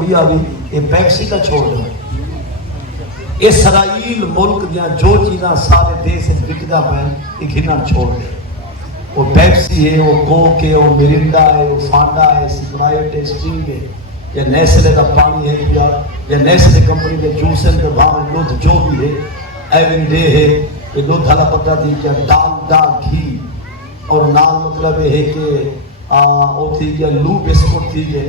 بھی یہ پیپسی کا چھوڑ دو. اسرائیل ملک دیا جو چیزاں سارے دیش بکدا پہن یہ گھنن چھوڑ دے. وہ پیپسی ہے، وہ کوک ہے، وہ مرنڈا ہے، وہ فانڈا ہے، سپرائٹ ہے، اسٹنگ ہے، یا نیسلے کا پانی ہے، یا نیسلے کمپنی کے جوس ہے، تو بھاؤ دودھ جو بھی ہے، ایون ڈے ہے، یہ دودھ حالا پتہ تھی کہ ڈالڈا گھی اور نال مطلب ہے کہ وہ تھی کہ لو بسکٹ تھی کہ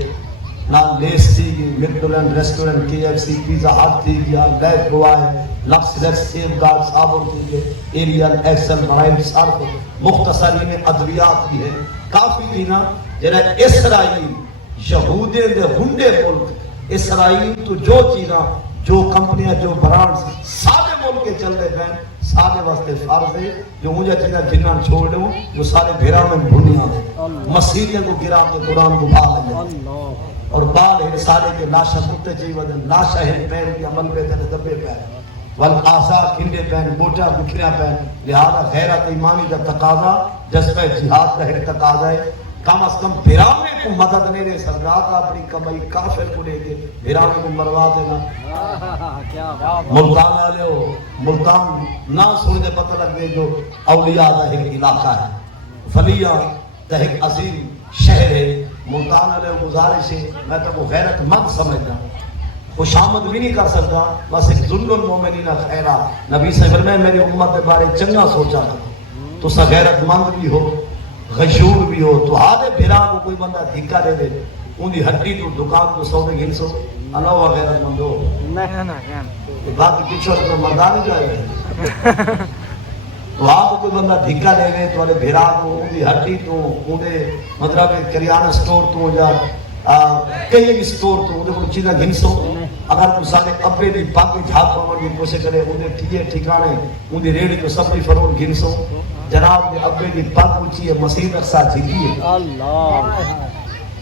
نال لیس تھی گئی، McDonald restaurant, K F C, pizza hut تھی گیا، لیف بوائے، لکس ریکس، سیف گارڈ صابن تھی گئے، ایریل ایکسل مرائل صرف مختصرین ادویات بھی ہے کافی تھی نا. جنہا اسرائیل یہودے دے ہنڈے ملک اسرائیل تو جو چیزاں جو کمپنیاں جو برانڈز سارے ملک کے چل دے پہن سارے واسطے فرض ہے جو مجھے چیزاں جنہاں چھوڑ دوں جو سارے بھیرا میں بھنیا دے مسیحیں کو گرا کے قرآن کو بھا لگے اور بال ہے سارے کے لاشا کتے چاہیے ودن لاشا ہے پیر کی عمل پہ تنے دبے پہن والآثار کھنڈے پہن بوٹا بکھریا پہن. لہذا غیرت ایمانی کا تقاضا جذبہ جہاد کا ہر تقاضا ہے. کم از کم بھیرانے کو مدد نہیں دے سرگات اپنی کمائی کافر کو لے کے بھیرانے کو مروا دینا. ملتان والے ہو ملتان نہ سننے پتہ لگ دے جو اولیاء کا ایک علاقہ ہے، ولیاں کا ایک عظیم شہر ہے. ملتان والے گزارش ہے میں تو وہ غیرت مند سمجھتا خوش آمد بھی نہیں کر سکتا، بس ایک ذل المومنین خیرہ نبی صلی اللہ علیہ وسلم میرے امت کے بارے چنگا سوچا کرو تو سا غیرت مند بھی ہو غشور بھی ہو تو ہادے بھیرا کو کوئی بندہ دھکا دے دے ان دی ہڈی تو دکان کو سونے گھن سو اللہ غیرت مند ہو. باقی کچھ اور تو مردان جائے تو آپ کوئی بندہ دھکا دے گئے تو بھیرا کو ان دی ہڈی تو ان دے مطلب کریانہ سٹور تو جا کئی ایک سٹور تو انہیں کوئی چیزیں گھن سو اگر کوئی سارے ابے دی باقی جھاک پاور کی کوشش کرے انہیں ٹھیے ٹھکانے ان دی ریڑی کو سب بھی فروغ گھن سو. جناب نے ابے دی پاک اچھی ہے مسیح اقصا جھکی ہے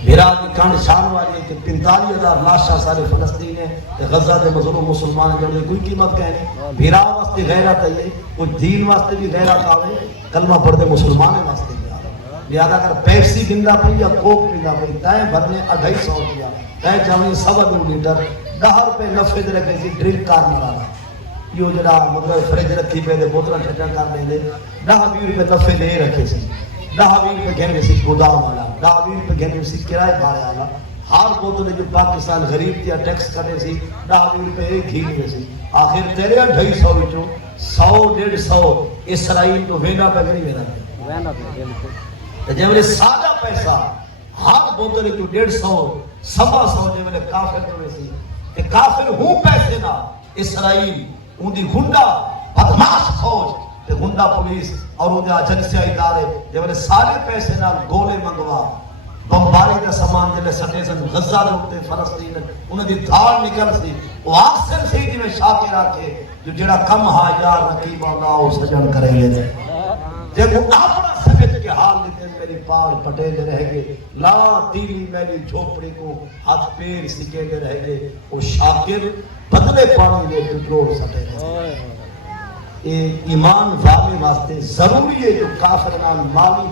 بھیرا دی کانڈ شان والی ہے کہ 45,000 لاشا سارے فلسطین ہے غزہ دے مظلوم مسلمان جنہوں نے کوئی قیمت کہنے بھیرا واسطے غیرت ہے کوئی دین واسطے بھی غیرت آوے کلمہ پڑھ دے مسلمان واسطے بھی آوے. لہذا اگر پیپسی گندہ پڑی یا کوک گندہ پڑی تائیں بھرنے 250 کیا تائیں چاہنے 2.5 لیٹر 10 روپے نفع دے رکھے سی ڈرنک کار مرانا یہ جڑا مطلب فریج رکھی پہ دے بوتل ٹھٹا کر دے 10-20 روپے نفع دے رکھے سی 10-20 روپے گھنے سی گودام والا 10-20 روپے گھنے سی کرائے بھارے والا ہر بوتل جو پاکستان غریب تیا ٹیکس کرے سی 10-20 روپے ایک گھی لے سی آخر تیرے 250 وچوں 100-150 اسرائیل تو وینا پہ نہیں وینا پہ جب میرے سادہ پیسہ ہر بوتل جو 150-125 جب میرے کافر جو سی کہ کافر ہوں پیسے نہ اسرائیل ان دی گنڈا بدماش فوج تے گنڈا پولیس اور ان دے ایجنسی ادارے جب سارے پیسے نال گولے منگوا بمباری کا سامان جلے سٹے سن غزہ دے اوپر فلسطین انہاں دی دھاڑ نکل سی وہ آخر سے جی میں شاکر آکے جو جڑا کم ہا یار رقیب اللہ او سجن کریں گے جب وہ اپنا سمجھ کے حال دیتے میری پار پٹے دے رہ گئے لا دیلی میری جھوپڑی کو ہاتھ پیر سکے دے رہ گئے وہ شاکر بدلے پانی دے پٹرول سٹے رہے ایمان والے واسطے ضروری ہے جو کافر نال مالی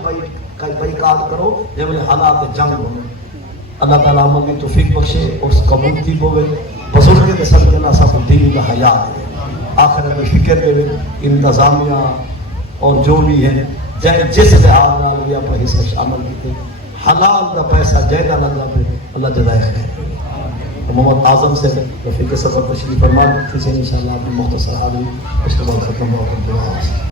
بائیکاٹ کرو جب حالات جنگ ہونے. اللہ تعالیٰ عمل کی توفیق بخشے اور قبول کی ہوئے بزرگ کے صدقے اللہ سب دین کا حیات دے آخرت میں فکر دے انتظامیہ اور جو بھی ہے جس لحاظ نال بھی اپنا حصہ شامل کیتے حلال دا پیسہ جائدہ لگا پہ اللہ جزائے خیر. محمد اعظم سے رفیق صدر تشریف فرمان کسی انشاءاللہ اپنی مختصر حالی اس کے بعد ختم ہو کر دعا